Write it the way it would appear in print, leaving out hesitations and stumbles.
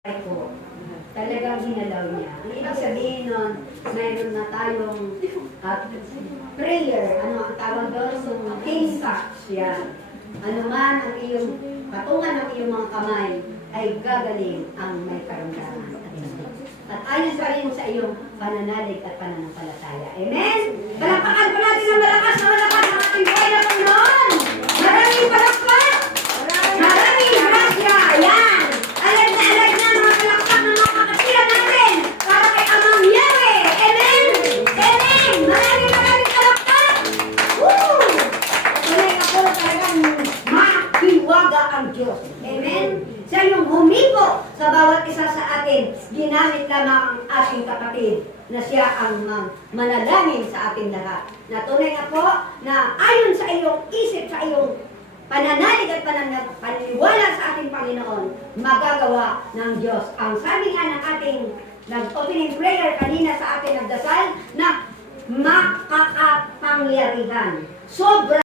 po, talagang ginalaw niya. Ang ibig sabihin nun, mayroon na tayong prayer, ano ang tawag doon? King touch yan. Ano man ang iyong patungan ng iyong mga kamay, ay gagaling ang may karamdaman. At ayon pa rin sa iyong pananalig at pananampalataya. Amen? Palakpakan po natin ng malakas na ang ating buhay na Panginoon! Maraming palakpak! Maraming grasya! Ayan! Alag na mga palakpak ng mga kapatira natin para kay Amang Yahweh! Amen! Amen! Maraming palakpak! Woo! Tuloy ako talagang mahiwaga ang Diyos. Amen? Sa iyong humipo sa bawat isa sa atin, ginamit lamang ang ating kapatid na siya ang manalangin sa ating lahat. Natunay nga po na ayon sa iyong isip, sa iyong pananalig at paniniwala sa ating Panginoon, magagawa ng Diyos. Ang sabi nga ng ating nag-opening prayer kanina sa ating nagdasal na makakapangyarihan. Sobra